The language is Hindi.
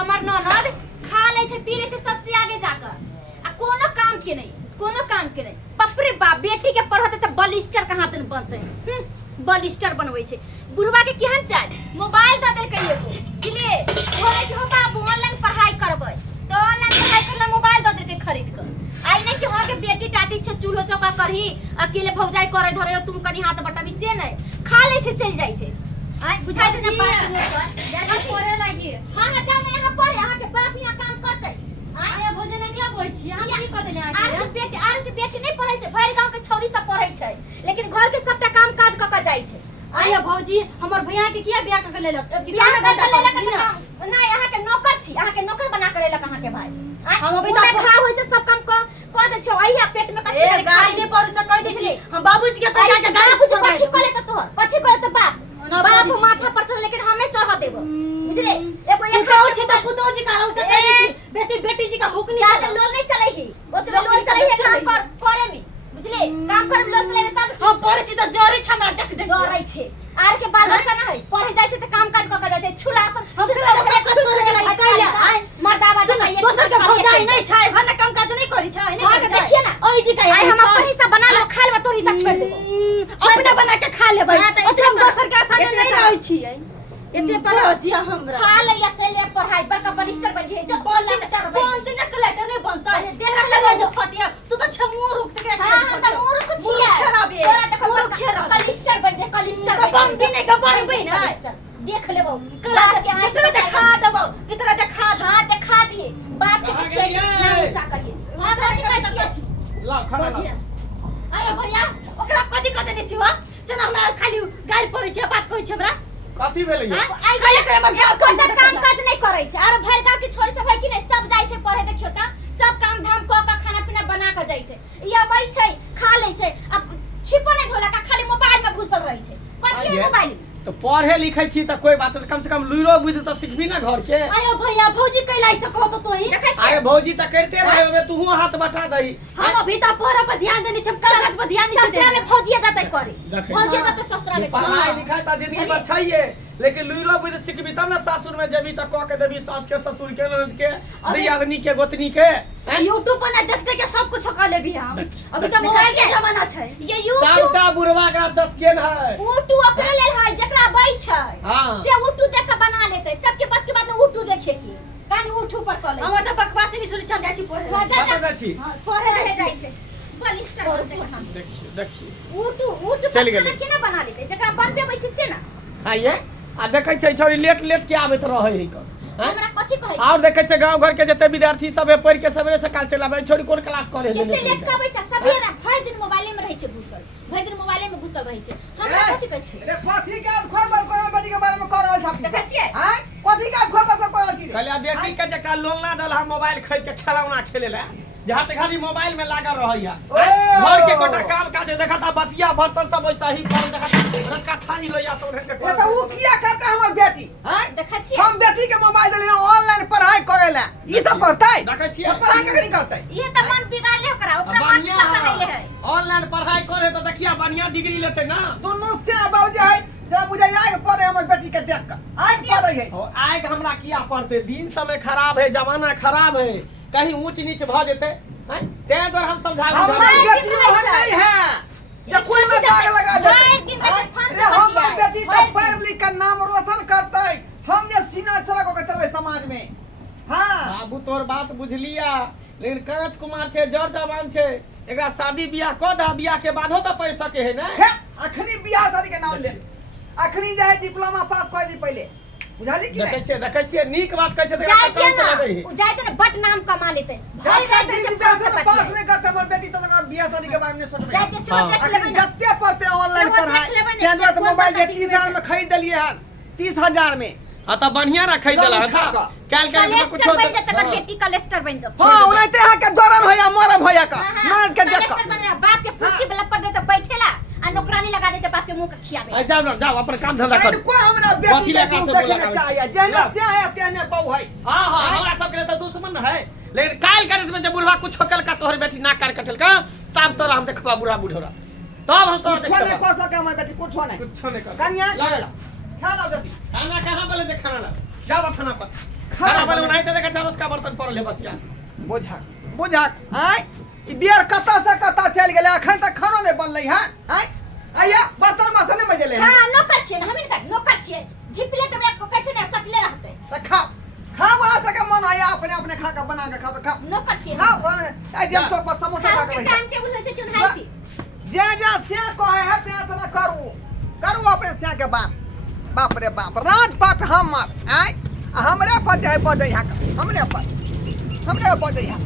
हमर ननद खा ले छे पी ले छे सबसे आगे जाकर आ कोनो काम के नहीं बाप रे बाप बेटी के पढ़ते त बलिस्टर कहां तन बनते बलिस्टर बनवे छे बुढ़वा के केहन चाहि मोबाइल द देल कहिए को ले बोले कि हो बाबू ऑनलाइन पढ़ाई करबै तो ऑनलाइन पढ़ाई करला मोबाइल द देल के खरीद कर आई नहीं कि हो के बेटी टाटी छे चूल्हो चौका करही अकेले भौजाई करे धरे तुम कनी हाथ बटबी से नहीं खा ले छे चल जाई छे आई बुझाई छे ना बात नहीं पढ़े लागी हां अच्छा मैं यहां पढ़े यहां के बाप यहां काम करते आए भोजन क्या बोल छी हम की क देले आर के बेटी नहीं पढ़ै छै भरि गांव के छौरी सब पढ़ै छै लेकिन घर के सबटा काम काज क के जाय छै आया भौजी हमर भैया के किया बियाह क के लेलक बियाह क के लेलक नहीं यहां के नौकर छी यहां के नौकर बना के लेलक अहां के भाई हम अभी तक खा होय छै सब काम क दे छौ आइया पेट में कथि करे गाड़ी ने पर से कह दै छी हम बाबूजी के कह जा गाड़ी कुछ कथि करे त तोहर कथि करे त बाप माथा पर चढ़ लेकिन हम नहीं चढ़ा देबो बुझले एगो एक खाओ छी त पुतो जी का से कह दै छी बेसी बेटी जी का हुक नहीं ज्यादा लोल नहीं चलै ही ओतबे लोल चलै है काम कर करे में बुझले काम कर लोल चलै त हम पढ़े छी त जरी छ हमरा देख दे जरै छै आर के बाल बच्चा न है पढ़े जाय छै त काम काज क के जाय छै छुलासन हम कत करे के लागि कहला मर्दाबा जब दोसर के भौजाई नहीं छै घर काम काज नहीं करी छै नहीं देखिए ना ओई जी का हम अपन हिस्सा बना लो खा लेबा तोर हिस्सा छोड़ देबो अपना बना के खा लेबै ओते हम दोसर के आसाने नहीं रहै छियै एते पर जिया हमरा खा ले या चले पढ़ाई बड़का बलिस्टर बन जे कलेक्टर बनते ना कलेक्टर नहीं बनता देख ले जो फटिया तू तो छमू रुक के हां हम त मोर कुछ छिया खराब है तोरा देखो मोर खराब कलिस्टर बन जे कलिस्टर बन जे नहीं गबर बन ना देख लेबो कला के हाथ तो देखा देबो कितना देखा हां देखा दिए बाप के खेल ना ऊंचा करिए हां देखा छिए ला खा आया भैया ओकरा कथि कथि नहीं छिवा जना हमरा खाली गाइर पड़े छै बात कहै छै हमरा कथि भेलै खाली करे मत काम काज नहीं करे छै और भर गांव के छोरी सब है कि नहीं सब जाय छै पढ़े देखियो त सब काम धाम क के खाना पीना बना के जाय छै ई अबै छै खा ले छै अब छिपो नहीं धोला का खाली मोबाइल में घुसल रहै छै कथि मोबाइल तो पढ़े लिखे छी त कोई बात कम से कम लुइरो बुझ त सिखबी ना घर के आयो भैया भौजी कैलाई से कहत तो ही देखै छी अरे भौजी त करते रहे तू हाथ बटा दही हम अभी त पढ़ा पर ध्यान देनी छै काज पर ध्यान नहीं छै ससुरा में भौजिया जाते करे भौजिया जाते ससुरा में पढ़ाई लिखाई त जिंदगी भर छैये लेकिन लुइरो बुझ सिखबी तब ना सासुर में जेबी त क के देबी सास के ससुर के ननद के दियादनी के गोतनी के YouTube पर ना देखते के सब कुछ कर लेबी हम अभी त मोबाइल के जमाना छै ये YouTube सबटा बुढ़वा का चस्केन है YouTube ओकरा लेल है जेकरा बै छै हां से YouTube देख के बना लेते सबके बस के बात में YouTube देखे की कान YouTube पर कर ले हम त बकवास नहीं सुनि चल जाय छी पढ़े जा छी पढ़े जाय छै बलिस्टर देखिए YouTube पर केना बना लेते जेकरा बनबे बै छै से ना हां ये आ देखै छै छोरी लेट के आबैत रहै है हमरा कथि कहै छै और देखै छै गांव घर के जते विद्यार्थी सब पढ़ के सबरे से काल चलाबै छोरी कोन क्लास करे केते लेट के आबै छै सबेरा भर दिन मोबाइले में रहै छै घुसल भर दिन मोबाइले में घुसल रहै छै हमरा कथि कहै छै रे कथि के खबर कोन बेटी के बारे में कर रहल छथि देखै छियै हां कथि के खबर कर रहल छी कहलिया बेटी के जका लोन ना दल हम मोबाइल खरीद के खेलौना खेले ला जहां तक खाली मोबाइल में लागल रहैया घर के कोटा काम काज देखता बसिया बर्तन सब वैसा ही कर देखता रक्का थारी लोया सब रख के तो उ किया करता हमर बेटी हां देखै छियै हम बेटी के मोबाइल देले ऑनलाइन पढ़ाई करे ला ई सब करतै देखै छियै पढ़ाई के नहीं करतै ये त मन बिगाड़ ले ओकरा मन चले है ऑनलाइन पढ़ाई करे तो देखिया बढ़िया डिग्री लेते ना दोनों से बाबूजी है जब बुझाई आगे पढ़े हमर बेटी के देख के आगे पढ़े है और आगे हमरा किया पढ़ते दिन समय खराब है जमाना खराब है कहीं ऊंच नीच भ जेते हैं ते द्वारा हम समझावे हमर बेटी वहन नहीं है जे कोई में दाग लगा देते अरे हमर बेटी तो पढ़ लिख के नाम रोशन करतै हम ये सीना चढ़ा के चलबै समाज में हां बाबू तोर बात बुझलिया लेकिन करज कुमार छे जर जवान छे एकरा शादी बियाह क दा बियाह के बादो त पढ़ सके है ना अखनी बियाह शादी के नाम ले अखनी जाय डिप्लोमा पास कर ली पहले बुझाली कि नहीं देखै छियै नीक बात कहै छै त काम से लगे है जाय त बट नाम कमा लेते भाई रात से पास नहीं करते हमर बेटी तो बियाह शादी के बारे में सोचबे जाय के सेवा देख लेबे जत्ते पढ़ते ऑनलाइन पढ़ाई केंद्र तो मोबाइल के 30,000 में खरीद देलिए हन 30,000 में हां त बढ़िया ना खरीद देला था काल के कुछ बन जत कर बेटी कलेस्टर बन जा हां उनते हां के जोरन होया मरम होया का मार के देख कलेस्टर बन बाप के कुर्सी पे लपड़ दे त बैठेला आ नौकरानी लगा देते बाप के मुंह के खियाबे जाओ अपन काम धंधा कर को हमरा बेटी के देखना चाहिए जेना से है तेने बहु है हां हां हमरा सब के तो दुश्मन है लेकिन काल करत में जब बुढ़वा कुछ होकल का तोहर बेटी ना कर कटल का तब तोरा हम देखबा बुढ़ा बुढ़ोरा तब हम तोरा देखबा कुछ नहीं कर सके हमर बेटी कुछ नहीं नहीं कर कन्या खाना जल्दी खाना कहां बोले दे खाना ला जाओ थाना पर खाना वाले नहीं दे देगा चारों का बर्तन पड़ल है बसिया बुझक आय ई बियर कता से कता चल गेले अखन तक खानो नहीं बनलै है आय आया बर्तन मसने में जले हां नौकर छियै हम इनका नौकर छियै झिपले के को कहै छै ने सटले रहतै त खाओ आ सके मन आया अपने अपने खा के बना के खाओ तो खा नौकर छियै हां आ जे तो पर समोसा खा के टाइम टेबल होय छै कि नहीं की जे से कहे है ते तना करू अपने से के बाप रे बाप राजपाट हमर आय हमरे पर जाय बजै है हमरे पर बजै है